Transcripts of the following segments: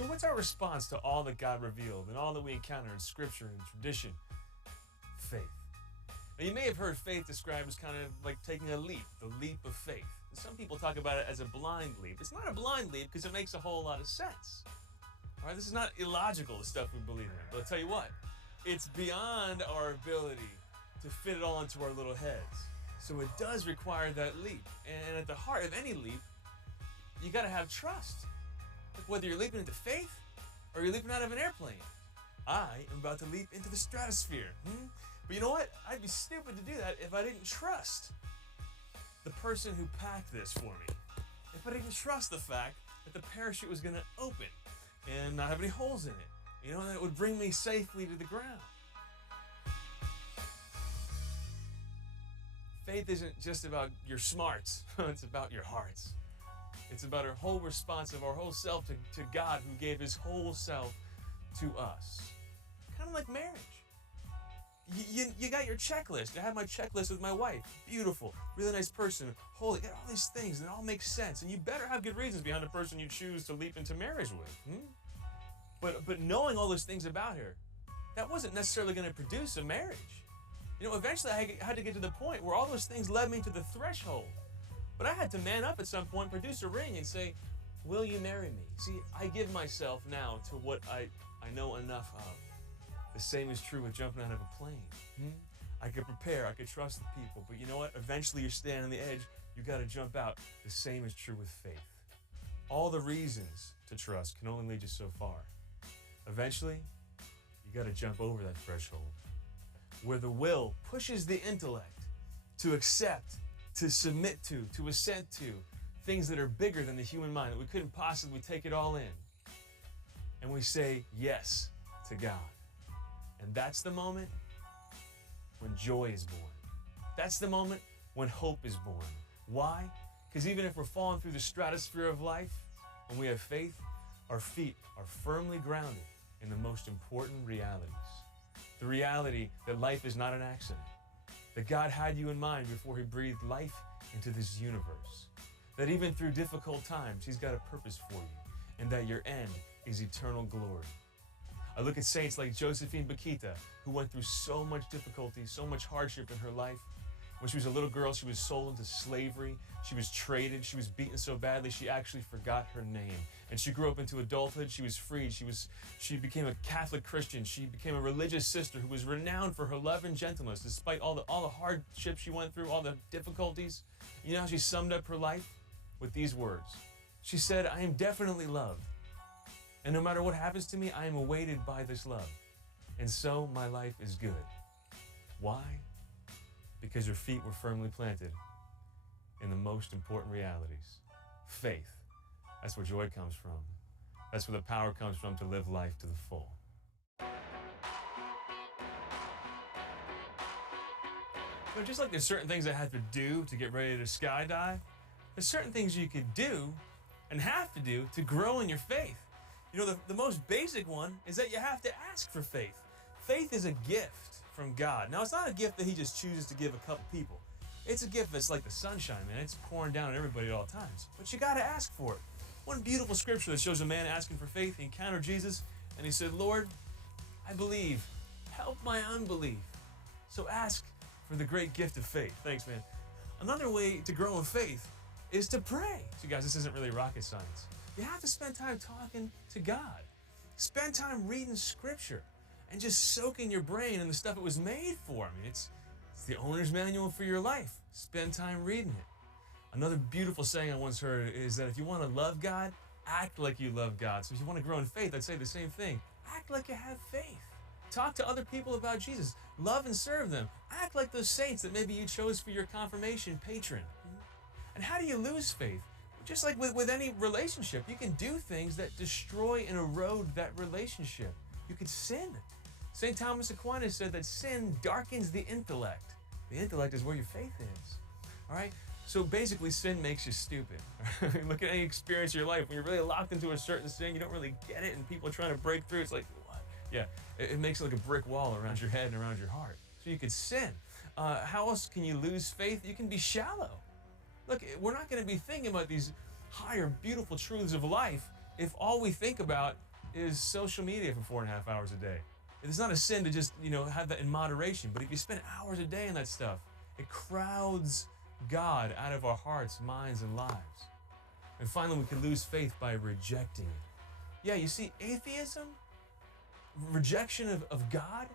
So what's our response to all that God revealed and all that we encounter in scripture and tradition? Faith. Now, you may have heard faith described as kind of like taking a leap, the leap of faith. And some people talk about it as a blind leap. It's not a blind leap because it makes a whole lot of sense. All right, this is not illogical, the stuff we believe in. But I'll tell you what, it's beyond our ability to fit it all into our little heads. So it does require that leap. And at the heart of any leap, you got to have trust. Like whether you're leaping into faith or you're leaping out of an airplane. I am about to leap into the stratosphere. But you know what? I'd be stupid to do that if I didn't trust the person who packed this for me. If I didn't trust the fact that the parachute was going to open and not have any holes in it. You know, that it would bring me safely to the ground. Faith isn't just about your smarts. It's about your hearts. It's about our whole response of our whole self to God who gave his whole self to us. Kind of like marriage. You got your checklist. I had my checklist with my wife. Beautiful, really nice person, holy, got all these things, and it all makes sense. And you better have good reasons behind the person you choose to leap into marriage with. But knowing all those things about her, that wasn't necessarily going to produce a marriage. You know, eventually I had to get to the point where all those things led me to the threshold. But I had to man up at some point, produce a ring, and say, will you marry me? See, I give myself now to what I know enough of. The same is true with jumping out of a plane. I could prepare, I could trust the people, but you know what? Eventually you're standing on the edge, you gotta jump out. The same is true with faith. All the reasons to trust can only lead you so far. Eventually, you gotta jump over that threshold, where the will pushes the intellect to accept, to submit to assent to things that are bigger than the human mind, that we couldn't possibly take it all in. And we say yes to God. And that's the moment when joy is born. That's the moment when hope is born. Why? Because even if we're falling through the stratosphere of life, when we have faith, our feet are firmly grounded in the most important realities. The reality that life is not an accident, that God had you in mind before he breathed life into this universe, that even through difficult times, he's got a purpose for you, and that your end is eternal glory. I look at saints like Josephine Bakhita, who went through so much difficulty, so much hardship in her life. When she was a little girl, she was sold into slavery. She was traded. She was beaten so badly, she actually forgot her name. And she grew up into adulthood. She was freed. She became a Catholic Christian. She became a religious sister who was renowned for her love and gentleness, despite all the hardships she went through, all the difficulties. You know how she summed up her life? With these words. She said, I am definitely loved. And no matter what happens to me, I am awaited by this love. And so my life is good. Why? Because her feet were firmly planted in the most important realities. Faith. That's where joy comes from. That's where the power comes from to live life to the full. But just like there's certain things I had to do to get ready to skydive, there's certain things you could do and have to do to grow in your faith. You know, the most basic one is that you have to ask for faith. Faith is a gift from God. Now, it's not a gift that he just chooses to give a couple people. It's a gift that's like the sunshine, man. It's pouring down on everybody at all times. But you got to ask for it. One beautiful scripture that shows a man asking for faith. He encountered Jesus, and he said, Lord, I believe. Help my unbelief. So ask for the great gift of faith. Thanks, man. Another way to grow in faith is to pray. So, guys, this isn't really rocket science. You have to spend time talking to God. Spend time reading scripture and just soaking your brain in the stuff it was made for. I mean, it's the owner's manual for your life. Spend time reading it. Another beautiful saying I once heard is that if you want to love God, act like you love God. So if you want to grow in faith, I'd say the same thing. Act like you have faith. Talk to other people about Jesus. Love and serve them. Act like those saints that maybe you chose for your confirmation patron. And how do you lose faith? Just like with any relationship, you can do things that destroy and erode that relationship. You could sin. St. Thomas Aquinas said that sin darkens the intellect. The intellect is where your faith is. All right? So basically, sin makes you stupid. Look at any experience in your life. When you're really locked into a certain sin, you don't really get it, and people are trying to break through. It's like, what? Yeah, it makes it like a brick wall around your head and around your heart. So you could sin. How else can you lose faith? You can be shallow. Look, we're not going to be thinking about these higher, beautiful truths of life if all we think about is social media for 4.5 hours a day. It's not a sin to just, have that in moderation, but if you spend hours a day on that stuff, it crowds God out of our hearts, minds, and lives. And finally, we can lose faith by rejecting it. Yeah, you see, atheism, rejection of God,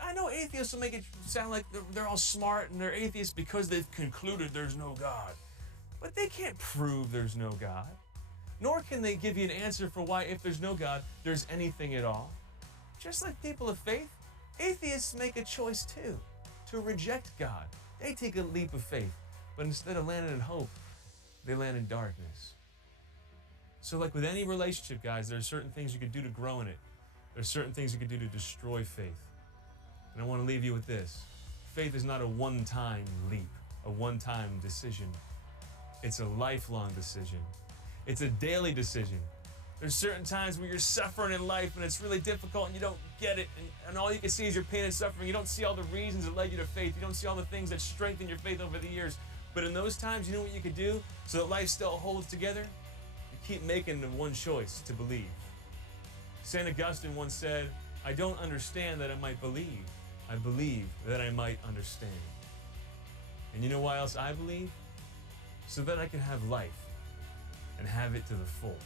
I know atheists will make it sound like they're all smart and they're atheists because they've concluded there's no God. But they can't prove there's no God. Nor can they give you an answer for why, if there's no God, there's anything at all. Just like people of faith, atheists make a choice too, to reject God. They take a leap of faith, but instead of landing in hope, they land in darkness. So like with any relationship, guys, there are certain things you could do to grow in it. There are certain things you could do to destroy faith. And I want to leave you with this. Faith is not a one-time leap, a one-time decision. It's a lifelong decision. It's a daily decision. There's certain times where you're suffering in life and it's really difficult and you don't get it, and all you can see is your pain and suffering. You don't see all the reasons that led you to faith. You don't see all the things that strengthened your faith over the years. But in those times, you know what you could do so that life still holds together? You keep making the one choice to believe. St. Augustine once said, "I don't understand that I might believe. I believe that I might understand." And you know why else I believe? So that I can have life and have it to the full.